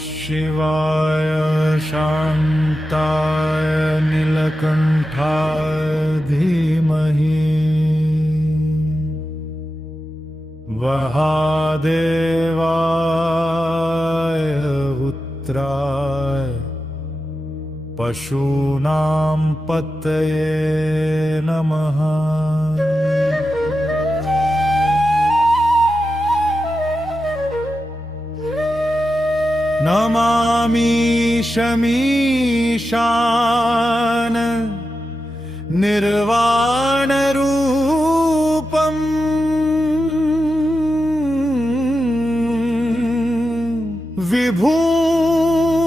शिवाय शान्ताय नीलकण्ठाय धीमहि महादेवाय रुद्राय पशूनां पतये नमः। नमामि शमीशान निर्वाणरूपम्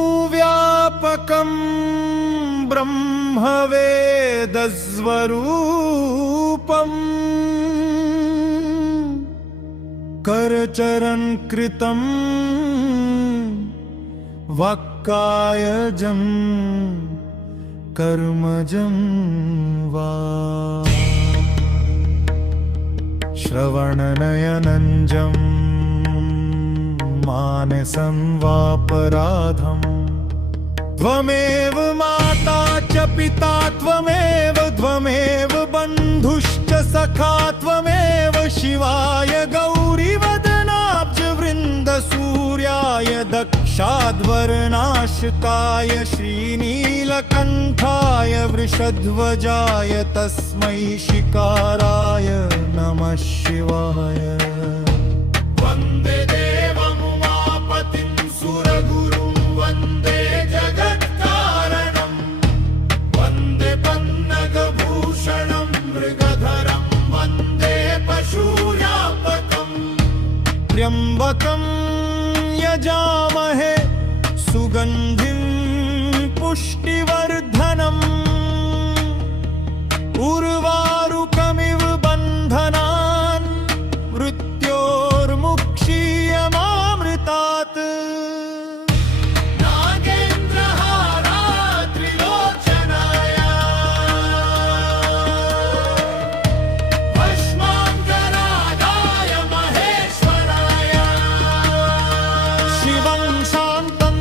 विभुव्यापकं ब्रह्मवेदस्वरूपम् करचरणकृतं वाक्कायजं कर्मजं वा श्रवणनयनञ्जं मानसं वापराधं त्वमेव माता च पिता त्वमेव बन्धुश्च सखा त्वमेव शिवाय गौरीवदनाब्जवृन्दसूर्याय दक्षाध्वरनाशकाय श्रीनीलकण्ठाय वृषध्वजाय तस्मै शिकाराय नमः शिवाय। वन्दे देवमुमापतिं सुरगुरुं वन्दे जगत्कारणं वन्दे पन्नगभूषणं मृगधरं वन्दे पशुव्यापकम् त्र्यम्बकं यजामहे सुगन्धिं पुष्टिवर्धनम् उर्वारुकमिव बन्धनान् मृत्योर्मुक्षीयमामृतात्। नागेन्द्रहाराय त्रिलोचनाय भस्माङ्गरागाय महेश्वराय शिवं शान्तं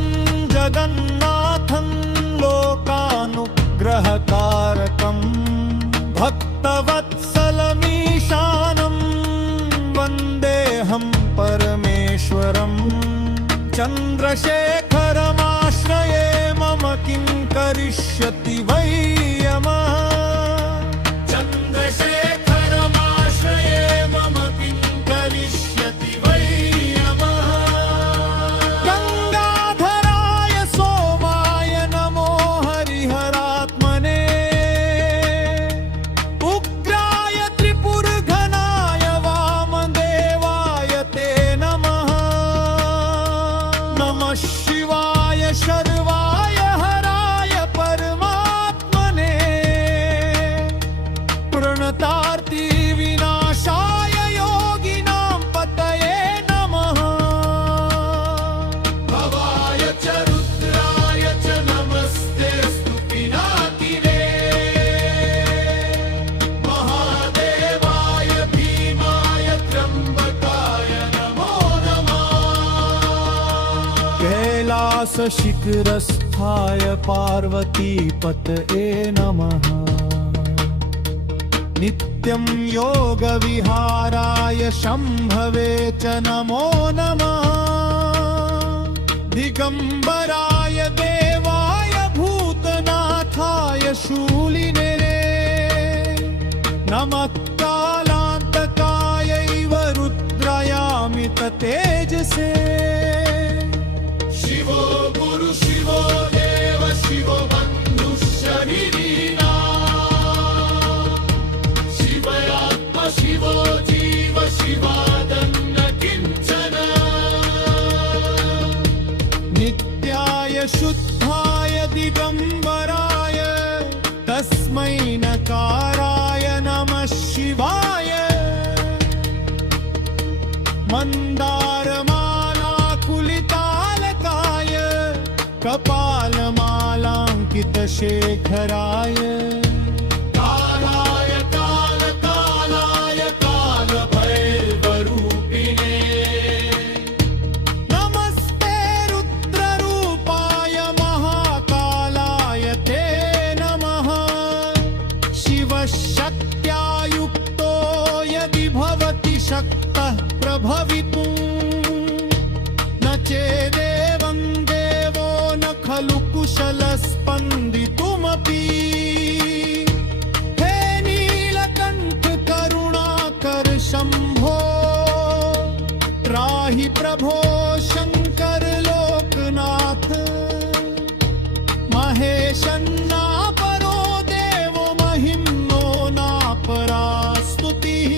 जगन्नाथं लोकानुग्रहकारकं भक्तवत्सलमीशानं वन्देऽहं परमेश्वरम् चन्द्रशेखरमाश्रये मम किं करिष्यति वै यमः। चन्द्रशेखरमाश्रये मम किं करिष्यति वै यमः। गङ्गाधराय सोमाय नमो हरिहरात्मने उग्राय त्रिपुरघनाय वामदेवाय ते नमः। नमः शिवाय शर्वाय हराय परमात्मने प्रणतार्ति विनाशाय योगिनां पतये नमः। भवाय च रुद्राय च नमस्तेऽस्तु पिनाकिने महादेवाय भीमाय त्र्यम्बकाय नमो नमः। कैलासशिखरस्थाय पार्वतीपतये नमः। नित्यं योगविहाराय शम्भवे च नमो नमः। दिगम्बराय देवाय भूतनाथाय शूलिने नमः। कालान्तकायैव रुद्रायामित तेजसे शिवो गुरु शिवो देव शिवो बन्धुश्शरीरिणा शिवयात्मा शिवो जीव शिवादन्न किञ्चन नित्याय शुद्धाय दिगम्बराय तस्मै नकाराय नमः शिवाय। मन्दारमालाकुलितालकाय कपालमालाङ्कितशेखराय कालाय कालकालाय कालभैरवरूपिणे नमस्ते रुद्र प्रभवितुम् न चेदेवं देवो न खलु कुशलस्पन्दितुमपि हे नीलकण्ठ करुणाकर शम्भो त्राहि प्रभो शङ्कर लोकनाथ महेशन्नापरो देवो महिम्नो नापरा स्तुतिः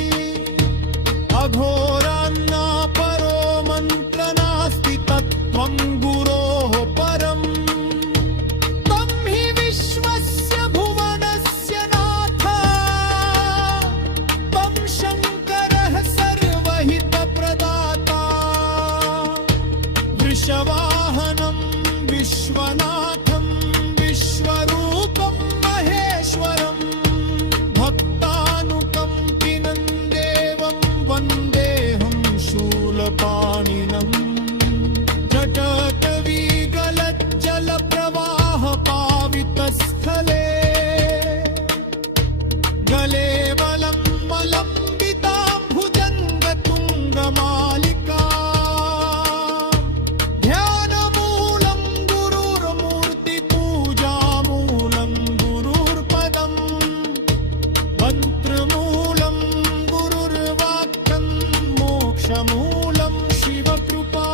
अघोरान्नापरो मन्त्र नास्ति तत्त्वं गुरोः परम् तं हि विश्वस्य भुवनस्य नाथ तं शङ्करः सर्वहितप्रदाता वृषवाहनं विश्वनाथं विश्वरूपं महेश्वरम् भक्तानुकम्पिनं देवं वन्देऽहं शूलपाणिनम् जटटवीगलज्जलप्रवाहपावितस्थले गले बलं मलम्बितां भुजङ्गतुङ्गमालिका ध्यानमूलं गुरुर्मूर्तिपूजामूलं गुरुर्पदम् मन्त्रमूलं गुरुर्वाक्यं मोक्षमूलं शिवकृपा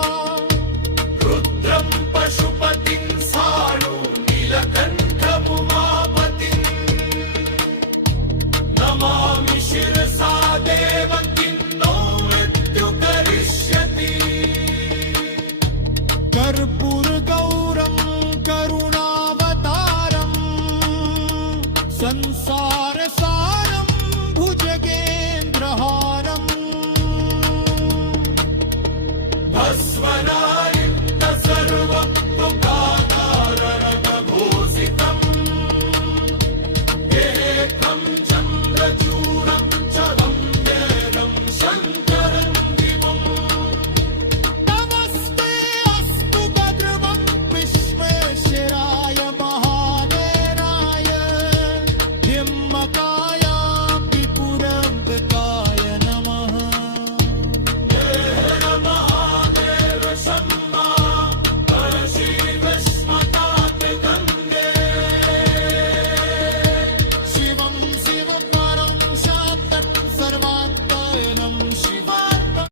रुद्रं पशुपतिं साणु नीलकण्ठमुमापतिम् नमामि शिरसा देवं किन्नो मृत्यु करिष्यति कर्पूरगौरं करुणावतारम् संसारसारं भुजगेन्द्रहारम् भस्वना